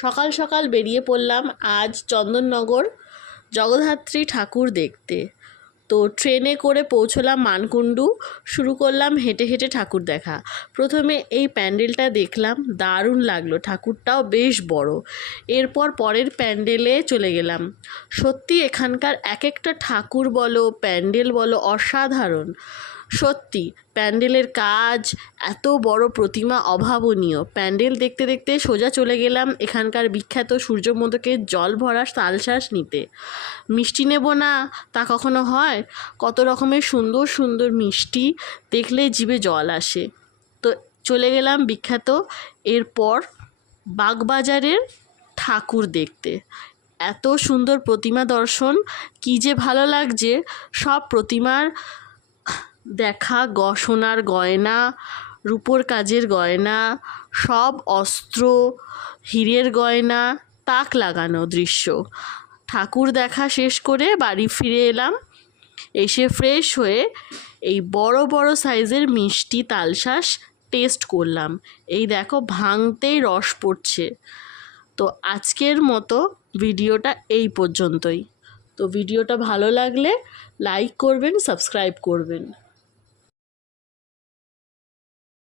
সকাল সকাল বেরিয়ে পড়লাম আজ চন্দননগর জগদ্ধাত্রী ঠাকুর দেখতে। তো ট্রেনে করে পৌঁছলাম মানকুণ্ডু, শুরু করলাম হেঁটে হেঁটে ঠাকুর দেখা। প্রথমে এই প্যান্ডেলটা দেখলাম, দারুণ লাগলো, ঠাকুরটাও বেশ বড়। এরপর পরের প্যান্ডেলে চলে গেলাম। সত্যি এখানকার এক একটা ঠাকুর বলো, প্যান্ডেল বলো, অসাধারণ। সত্যি প্যান্ডেলের কাজ, এত বড় প্রতিমা অভাবনীয়। প্যান্ডেল দেখতে দেখতে সোজা চলে গেলাম এখানকার বিখ্যাত সূর্যমোদকের জল ভরা তালশাঁস নিতে। মিষ্টি নেব না তা কখনো হয়? কত রকমের সুন্দর সুন্দর মিষ্টি, দেখলে জিভে জল আসে। তো চলে গেলাম বিখ্যাত এরপর বাগবাজারের ঠাকুর দেখতে। এত সুন্দর প্রতিমা দর্শন, কী যে ভালো লাগছে। সব প্রতিমার দেখা, সোনার গয়না, রূপোর কাজের গয়না, সব অস্ত্র, হীরের গয়না, তাক লাগানো দৃশ্য। ঠাকুর দেখা শেষ করে বাড়ি ফিরে এলাম। এসে ফ্রেশ হয়ে এই বড় বড় সাইজের মিষ্টি তালশাঁস টেস্ট করলাম। এই দেখো, ভাঙতেই রস পড়ছে। তো আজকের মতো ভিডিওটা এই পর্যন্তই। তো ভিডিওটা ভালো লাগলে লাইক করবেন, সাবস্ক্রাইব করবেন।